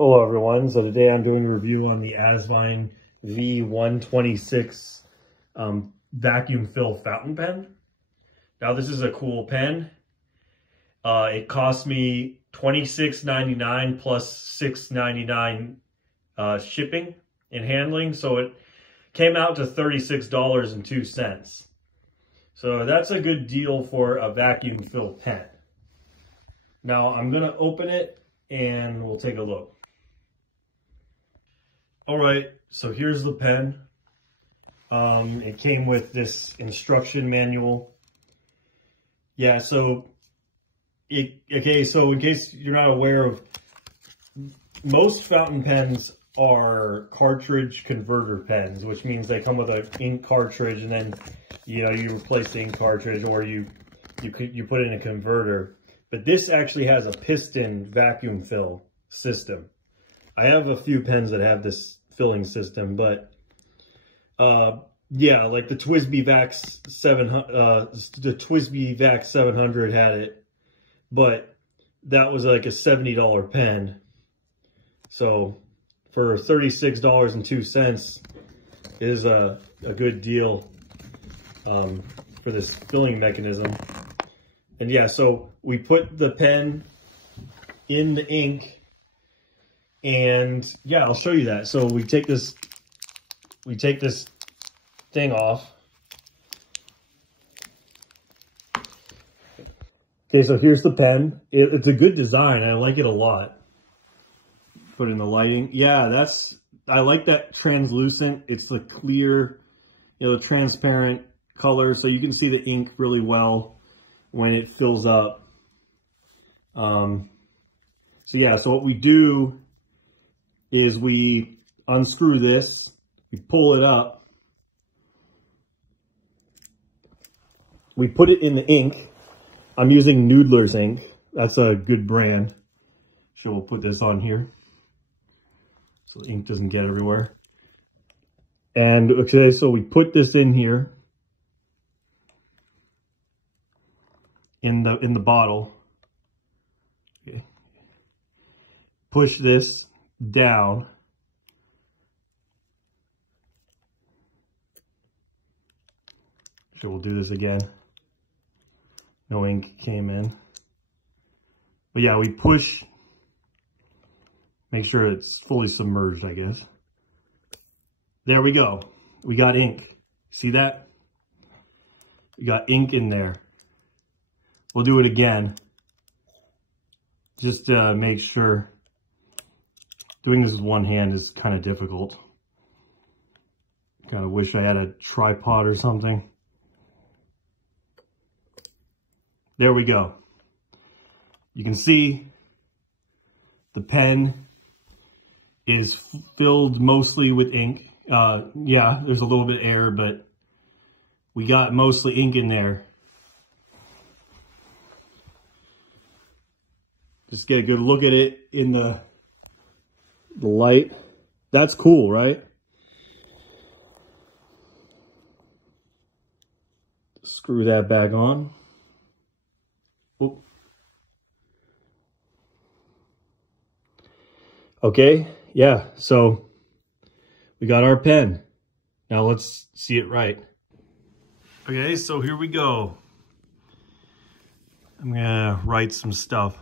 Hello everyone, so today I'm doing a review on the Asvine V-126 vacuum fill fountain pen. Now this is a cool pen. It cost me $26.99 plus $6.99 shipping and handling, so it came out to $36.02. So that's a good deal for a vacuum fill pen. Now I'm gonna open it and we'll take a look. All right, so here's the pen. It came with this instruction manual. Yeah, so in case you're not aware of, most fountain pens are cartridge converter pens, which means they come with an ink cartridge, and then you replace the ink cartridge, or you put in a converter. But this actually has a piston vacuum fill system. I have a few pens that have this filling system, but yeah, like the TWSBI Vac 700 had it, but that was like a $70 pen. So for $36.02 is a good deal for this filling mechanism. And yeah, so we put the pen in the ink. And yeah, I'll show you that. So we take this thing off. Okay, so here's the pen. It's a good design. I like it a lot. Put in the lighting. Yeah, I like that translucent. It's the clear, the transparent color, so you can see the ink really well when it fills up. So yeah, so what we do is we unscrew this, we pull it up, we put it in the ink. I'm using Noodler's ink. That's a good brand. So we'll put this on here so the ink doesn't get everywhere. And okay, so we put this in here in the bottle. Okay. Push this down. So we'll do this again. No ink came in. But yeah, we push, make sure it's fully submerged, I guess. There we go. We got ink. See that? We got ink in there. We'll do it again, just to make sure. Doing this with one hand is kind of difficult. Kind of wish I had a tripod or something. There we go. You can see the pen is filled mostly with ink. Yeah, there's a little bit of air, but we got mostly ink in there. Just get a good look at it in the light. That's cool, right? Screw that back on. Oop. Okay, yeah, so we got our pen. Now let's see it right. Okay, so here we go. I'm gonna write some stuff.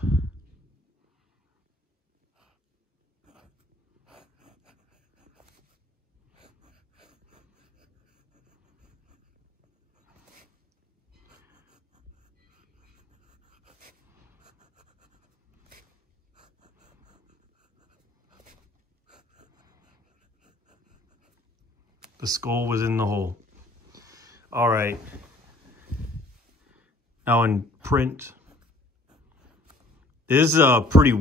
The skull was in the hole. All right. Now in print, this is a pretty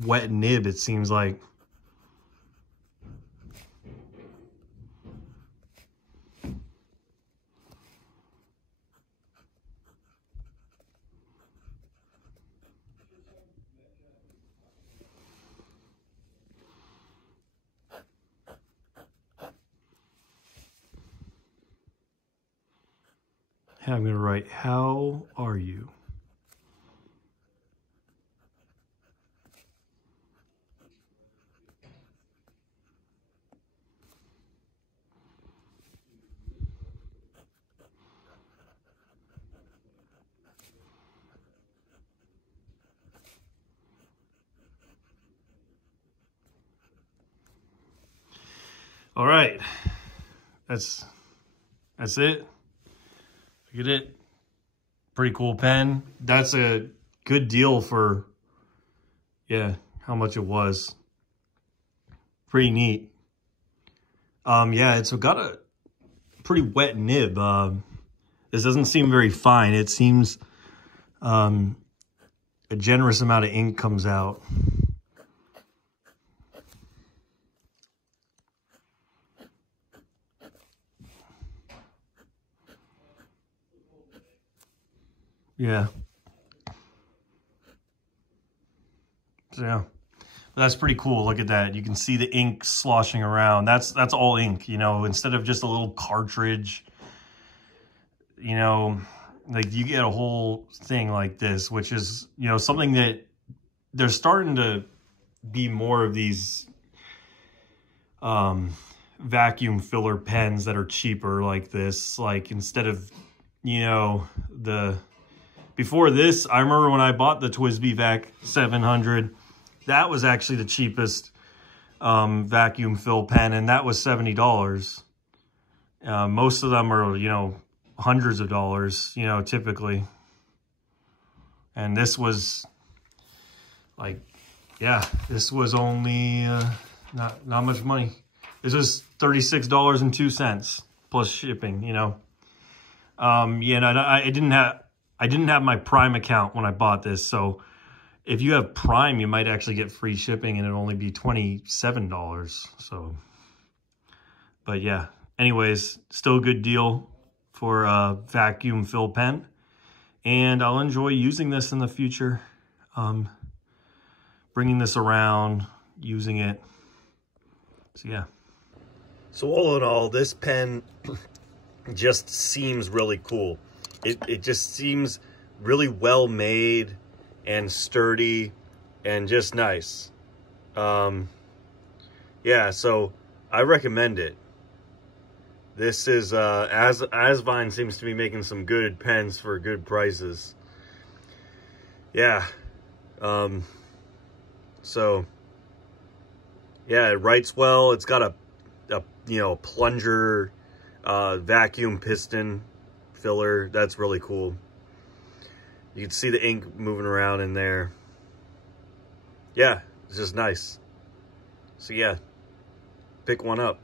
wet nib, it seems like. I'm going to write, how are you? All right, that's it. Look at it. Pretty cool pen. That's a good deal for, yeah, how much it was. Pretty neat. Yeah, it's got a pretty wet nib. This doesn't seem very fine. It seems a generous amount of ink comes out. Yeah. So, yeah. That's pretty cool. Look at that. You can see the ink sloshing around. That's all ink, you know, instead of just a little cartridge, you know, like you get a whole thing like this, which is, you know, something that there's starting to be more of these vacuum filler pens that are cheaper like this. Like instead of, you know, before this, I remember when I bought the TWSBI Vac 700, that was actually the cheapest vacuum fill pen, and that was $70. Most of them are, you know, hundreds of dollars, you know, typically. And this was like, yeah, this was only not much money. This was $36.02 plus shipping, you know. Yeah, and I didn't have my Prime account when I bought this, so if you have Prime, you might actually get free shipping and it'll only be $27. So, but yeah, anyways, still a good deal for a vacuum fill pen. And I'll enjoy using this in the future. Bringing this around, using it. So yeah. So all in all, this pen just seems really cool. It just seems really well made and sturdy and just nice. Yeah, so I recommend it. This is Asvine seems to be making some good pens for good prices. Yeah. So yeah, it writes well. It's got a you know, plunger vacuum piston filler. That's really cool. You can see the ink moving around in there. Yeah, it's just nice. So yeah, pick one up.